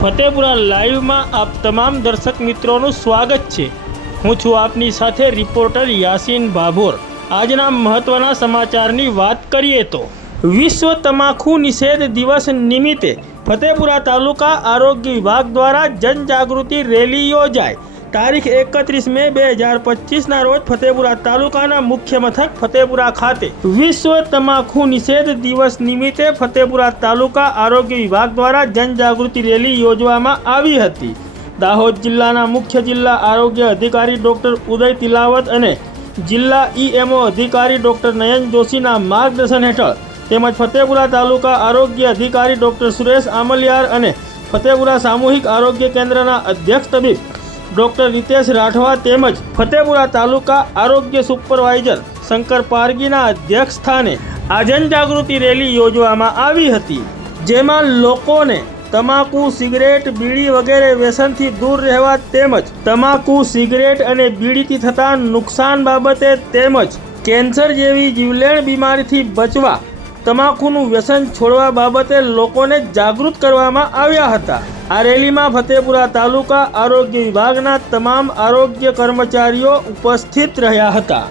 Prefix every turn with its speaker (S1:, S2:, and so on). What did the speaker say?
S1: ફતેપુરા લાઈવમાં આપ તમામ દર્શક મિત્રોનું સ્વાગત છે. હું છું આપની સાથે રિપોર્ટર યાસીન ભાભોર. આજના મહત્વના સમાચારની વાત કરીએ તો, વિશ્વ તમાકુ નિષેધ દિવસ નિમિત્તે ફતેપુરા તાલુકા આરોગ્ય વિભાગ દ્વારા જનજાગૃતિ રેલી યોજાઈ તારીખ એકત્રીસ મે બે હજાર પચીસના રોજ ફતેપુરા તાલુકાના મુખ્ય મથક ફતેપુરા ખાતે વિશ્વ તમાકુ નિષેધ દિવસ નિમિત્તે ફતેપુરા તાલુકા આરોગ્ય વિભાગ દ્વારા જનજાગૃતિ રેલી યોજવામાં આવી હતી. દાહોદ જિલ્લાના મુખ્ય જિલ્લા આરોગ્ય અધિકારી ડોક્ટર ઉદય તિલાવત અને જિલ્લા ઈએમઓ અધિકારી ડોક્ટર નયન જોશીના માર્ગદર્શન હેઠળ તેમજ ફતેપુરા તાલુકા આરોગ્ય અધિકારી ડોક્ટર સુરેશ આમલિયાર અને ફતેપુરા સામૂહિક આરોગ્ય કેન્દ્રના અધ્યક્ષ તબીબ ડોક્ટર રીતેશ રાઠવા તેમજ ફતેપુરા તાલુકા આરોગ્ય સુપરવાઇઝર શંકર પારગીના અધ્યક્ષ સ્થાને આ જનજાગૃતિ રેલી યોજવામાં આવી હતી, જેમાં લોકોને તમાકુ, સિગરેટ, બીડી વગેરે વ્યસનથી દૂર રહેવા તેમજ તમાકુ, સિગરેટ અને બીડીથી થતા નુકસાન બાબતે તેમજ કેન્સર જેવી જીવલેણ બીમારીથી બચવા તમાકુનું વ્યસન છોડવા બાબતે લોકોને જાગૃત કરવામાં આવ્યા હતા. આ રેલીમાં ફતેપુરા તાલુકા આરોગ્ય વિભાગના તમામ આરોગ્ય કર્મચારીઓ ઉપસ્થિત રહ્યા હતા.